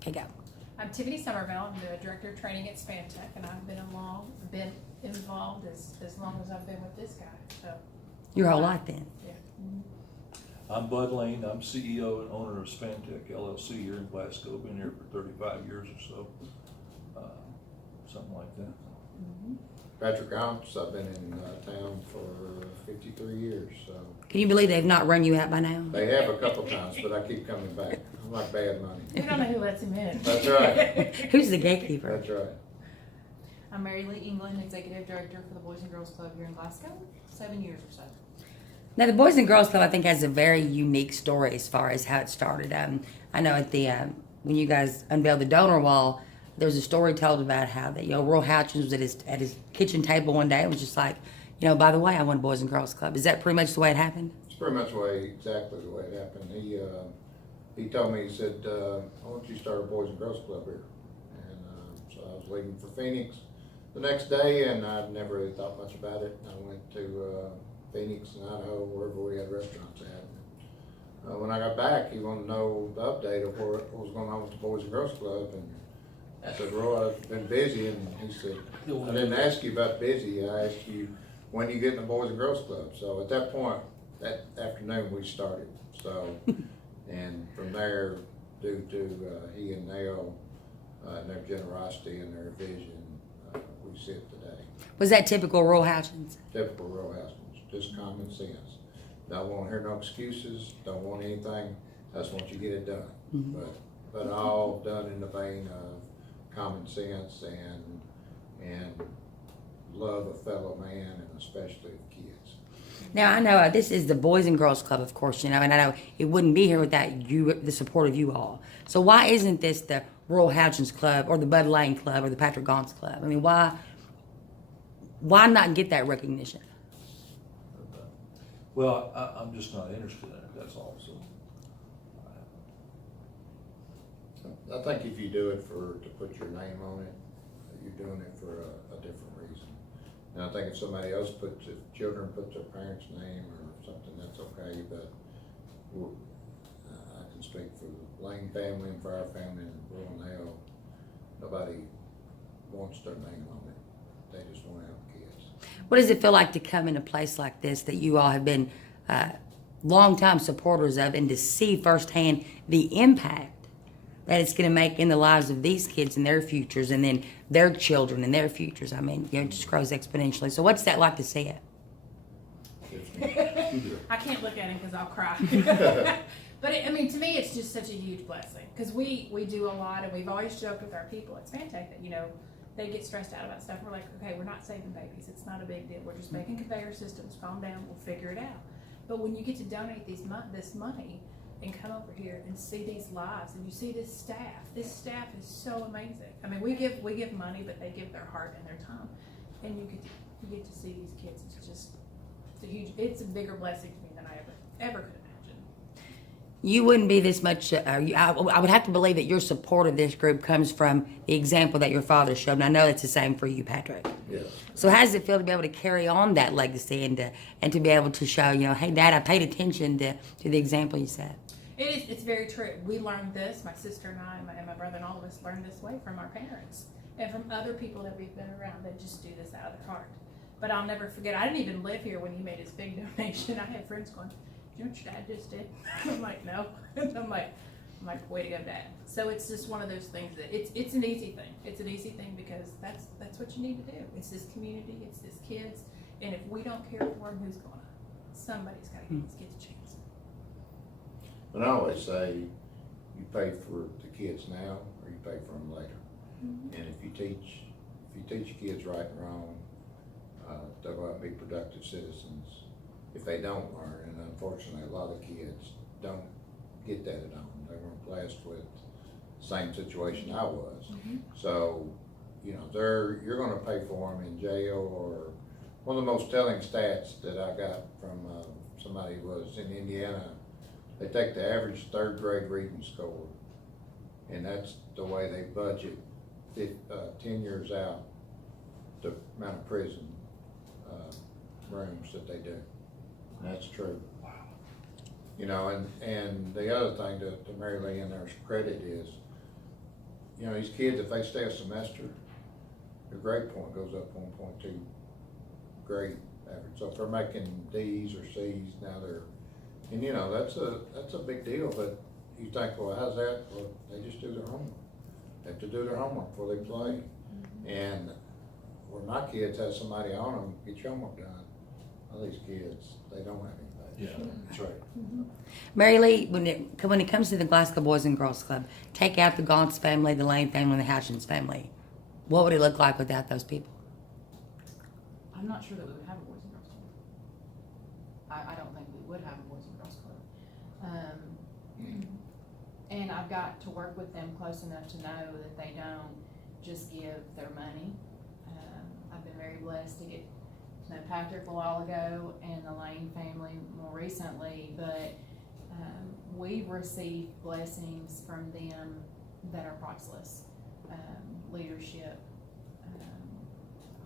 Okay, go. I'm Tiffany Somerville. I'm the Director of Training at Spantech, and I've been involved as long as I've been with this guy, so. Your whole life then? Yeah. I'm Bud Lane. I'm CEO and owner of Spantech LLC here in Glasgow. Been here for 35 years or so, something like that. Patrick Gomps, I've been in town for 53 years, so. Can you believe they've not run you out by now? They have a couple times, but I keep coming back. I'm like bad money. We don't know who lets him in. That's right. Who's the gatekeeper? That's right. I'm Mary Lee England, Executive Director for the Boys and Girls Club here in Glasgow, 7 years or so. Now, the Boys and Girls Club, I think, has a very unique story as far as how it started. I know at the when you guys unveiled the donor wall, there was a story told about how that Roy Houchins was at his kitchen table one day and was just like, by the way, I want a Boys and Girls Club. Is that pretty much the way it happened? It's pretty much exactly the way it happened. He told me, he said, why don't you start a Boys and Girls Club here? And so I was leaving for Phoenix the next day, and I'd never really thought much about it. I went to Phoenix and Idaho, wherever we had restaurants at. When I got back, he wanted to know the update of what was going on with the Boys and Girls Club, and I said, Roy, I've been busy, and he said, I didn't ask you about busy, I asked you, when you get in the Boys and Girls Club? So at that point, that afternoon, we started. So, and from there, due to he and Nell, and their generosity and their vision, we sit today. Was that typical Roy Houchins? Typical real households, just common sense. Don't want to hear no excuses, don't want anything, just want you to get it done. Mm-hmm. But all done in the vein of common sense and love a fellow man, and especially of kids. Now, I know this is the Boys and Girls Club, of course, and I know it wouldn't be here without you, the support of you all. So why isn't this the Roy Houchins Club or the Bud Lane Club or the Patrick Gomps Club? I mean, why not get that recognition? Well, I'm just not interested in it, that's all. So, I think if you do it to put your name on it, you're doing it for a different reason. And I think if somebody else if children put their parents' name or something, that's okay, but I can speak for the Lane family and for our family and Will and Nell, nobody wants their name on it. They just want to help kids. What does it feel like to come in a place like this that you all have been longtime supporters of, and to see firsthand the impact that it's going to make in the lives of these kids and their futures, and then their children and their futures? I mean, it just grows exponentially. So what's that like to see it? I can't look at him because I'll cry. But to me, it's just such a huge blessing, because we do a lot, and we've always joked with our people at Spantech that, they get stressed out about stuff. We're like, okay, we're not saving babies. It's not a big deal. We're just making conveyor systems. Calm down. We'll figure it out. But when you get to donate this money and come over here and see these lives, and you see this staff is so amazing. I mean, we give money, but they give their heart and their time, and you get to see these kids. It's a bigger blessing to me than I ever could imagine. You wouldn't be this much, I would have to believe that your support of this group comes from the example that your father showed, and I know it's the same for you, Patrick. Yes. So how does it feel to be able to carry on that legacy and to be able to show, hey, Dad, I paid attention to the example you set? It's very true. We learned this, my sister and I and my brother and all of us learned this way from our parents and from other people that we've been around that just do this out of their heart. But I'll never forget, I didn't even live here when he made his big donation. I had friends going, you know what your dad just did? I'm like, no. I'm like, way to go, Dad. So it's just one of those things that it's an easy thing. It's an easy thing because that's what you need to do. It's this community, it's this kids, and if we don't care for them, who's gonna? Somebody's got to give these kids a chance. But I always say, you pay for the kids now, or you pay for them later. Mm-hmm. And if you teach your kids right and wrong, they'll go out and be productive citizens. If they don't learn, and unfortunately a lot of kids don't get that at home. They weren't blessed with the same situation I was. Mm-hmm. So, you're gonna pay for them in jail. Or one of the most telling stats that I got from somebody was in Indiana, they take the average third grade reading score, and that's the way they budget 10 years out, the amount of prison rooms that they do. And that's true. Wow. And the other thing to Mary Lee and there's credit is, you know, these kids, if they stay a semester, their grade point goes up 1.2 grade average. So if they're making D's or C's, now they're, and you know, that's a big deal, but you think, well, how's that? Well, they just do their homework. They have to do their homework before they play. And where my kids have somebody on them, get your homework done. All these kids, they don't have anybody. Yeah, that's right. Mary Lee, when it comes to the Glasgow Boys and Girls Club, take out the Gaunt's family, the Lane family, and the Houchins family. What would it look like without those people? I'm not sure that we would have a Boys and Girls Club. I don't think we would have a Boys and Girls Club. And I've got to work with them close enough to know that they don't just give their money. I've been very blessed to get to know Patrick a while ago and the Lane family more recently, but we've received blessings from them that are priceless. Leadership,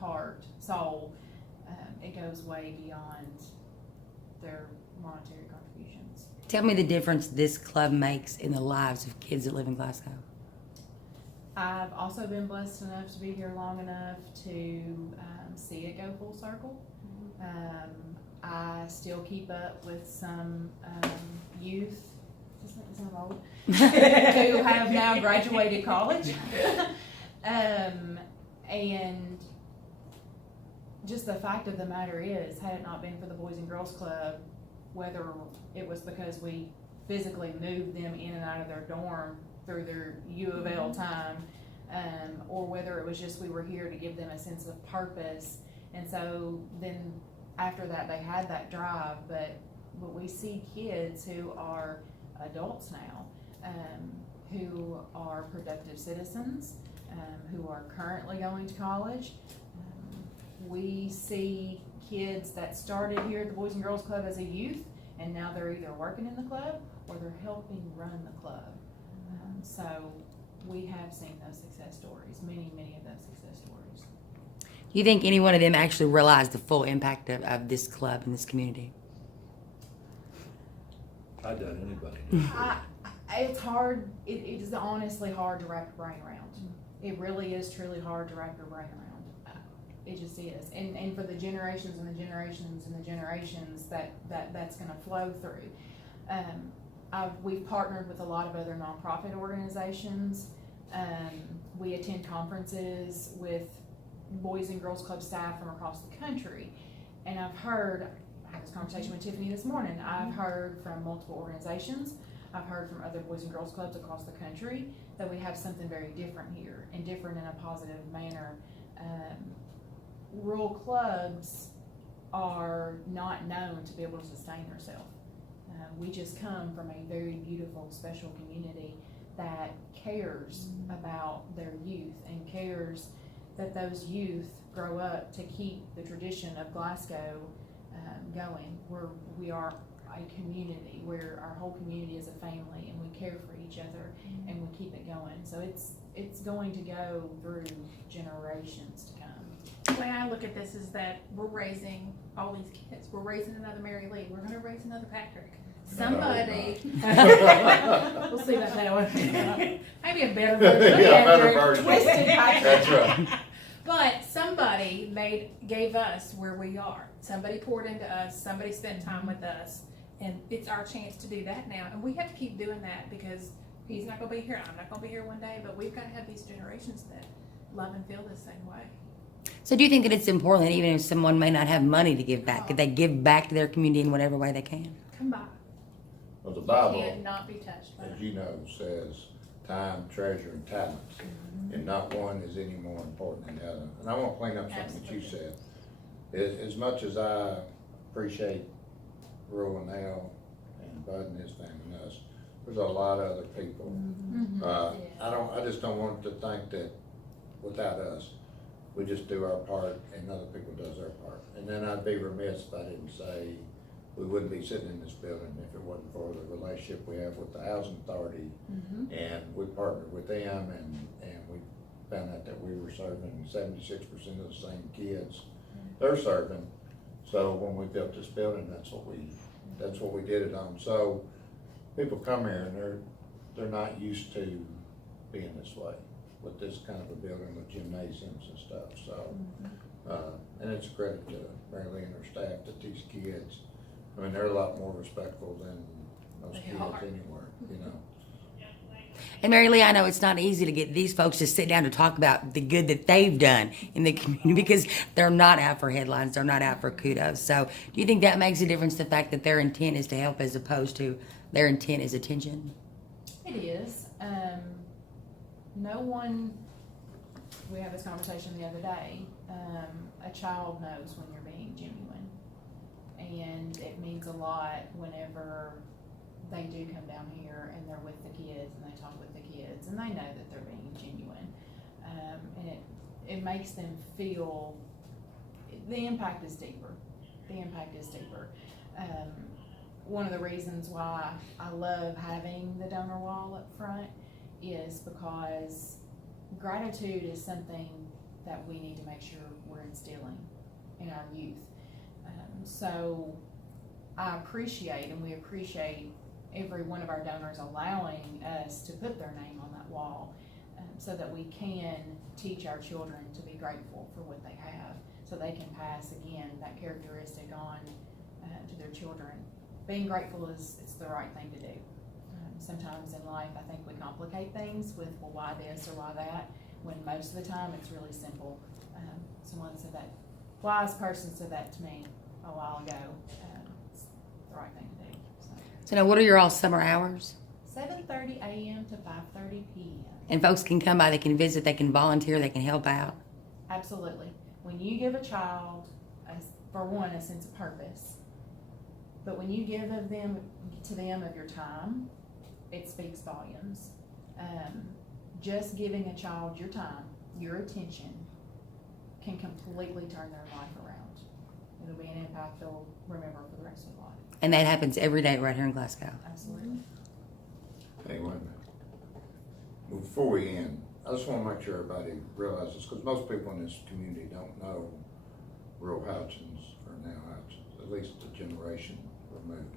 heart, soul, it goes way beyond their monetary contributions. Tell me the difference this club makes in the lives of kids that live in Glasgow. I've also been blessed enough to be here long enough to see it go full circle. I still keep up with some youth, does that sound old? Who have now graduated college. And just the fact of the matter is, had it not been for the Boys and Girls Club, whether it was because we physically moved them in and out of their dorm through their U of L time, or whether it was just we were here to give them a sense of purpose. And so then after that they had that drive, but we see kids who are adults now, who are productive citizens, who are currently going to college. We see kids that started here at the Boys and Girls Club as a youth, and now they're either working in the club or they're helping run the club. So we have seen those success stories, many of those success stories. Do you think any one of them actually realized the full impact of this club and this community? I doubt anybody did. It's hard, it is honestly hard to wrap your brain around. It really is truly hard to wrap your brain around. It just is. And for the generations and the generations and the generations that's gonna flow through. We've partnered with a lot of other nonprofit organizations. We attend conferences with Boys and Girls Club staff from across the country. And I had this conversation with Tiffany this morning, I've heard from multiple organizations, I've heard from other Boys and Girls Clubs across the country that we have something very different here, and different in a positive manner. Rural clubs are not known to be able to sustain themselves. We just come from a very beautiful, special community that cares about their youth and cares that those youth grow up to keep the tradition of Glasgow going. We are a community where our whole community is a family, and we care for each other, and we keep it going. So it's going to go through generations to come. The way I look at this is that we're raising all these kids. We're raising another Mary Lee. We're gonna raise another Patrick. Somebody. We'll see about that one. Maybe a better version. Yeah, a better version. Twisted Patrick. That's right. But somebody gave us where we are. Somebody poured into us. Somebody spent time with us, and it's our chance to do that now. And we have to keep doing that, because he's not gonna be here. I'm not gonna be here one day. But we've got to have these generations that love and feel the same way. So do you think that it's important that even if someone may not have money to give back, could they give back to their community in whatever way they can? Come by. Well, the Bible, Can't not be touched by as you know, says time, treasure, and talents, and not one is any more important than the other. And I want to clean up something that you said. As much as I appreciate Roe and Al and Bud and his family and us, there's a lot of other people. I just don't want to think that without us, we just do our part and other people does their part. And then I'd be remiss if I didn't say we wouldn't be sitting in this building if it wasn't for the relationship we have with the Housing Authority. And we partnered with them, and we found out that we were serving 76% of the same kids they're serving. So when we built this building, that's what we did it on. So people come here and they're not used to being this way. with this kind of a building with gymnasiums and stuff, so. And it's a credit to Mary Lee and her staff that these kids, I mean, they're a lot more respectful than most They kids are. anywhere, you know. And Mary Lee, I know it's not easy to get these folks to sit down to talk about the good that they've done in the community because they're not out for headlines, they're not out for kudos. So do you think that makes a difference, the fact that their intent is to help as opposed to their intent is attention? It is. No one, we had this conversation the other day, a child knows when you're being genuine. And it means a lot whenever they do come down here and they're with the kids and they talk with the kids and they know that they're being genuine. And it makes them feel, the impact is deeper. The impact is deeper. One of the reasons why I love having the donor wall up front is because gratitude is something that we need to make sure we're instilling in our youth. So I appreciate, and we appreciate every one of our donors allowing us to put their name on that wall, so that we can teach our children to be grateful for what they have, so they can pass again that characteristic on to their children. Being grateful it's the right thing to do. Sometimes in life I think we complicate things with, well, why this or why that, when most of the time it's really simple. Someone said that, wise person said that to me a while ago. It's the right thing to do. So now, what are your all summer hours? 7:30 a.m. to 5:30 p.m. And folks can come by, they can visit, they can volunteer, they can help out. Absolutely. When you give a child, for one, a sense of purpose, but when you give of them to them of your time, it speaks volumes. Just giving a child your time, your attention, can completely turn their life around. It'll be an impact they'll remember for the rest of their life. And that happens every day right here in Glasgow. Absolutely. Hey, wait a minute. Before we end, I just wanna make sure everybody realizes, cause most people in this community don't know rural Houchins, or now Houchins, at least a generation removed.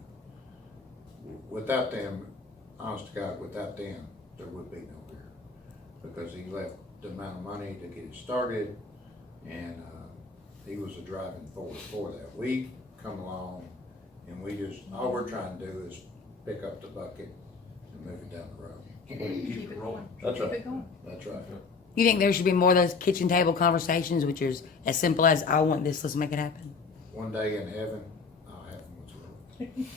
Without them, honest to God, without them, there would be no beer. Because he left the amount of money to get it started, and, he was a driving force for that. We come along, and we just, all we're trying to do is pick up the bucket and move it down the road. Keep it rolling. That's Keep right. it going. That's right. You think there should be more of those kitchen table conversations, which is as simple as, I want this, let's make it happen? One day in heaven, I'll have them with Lord.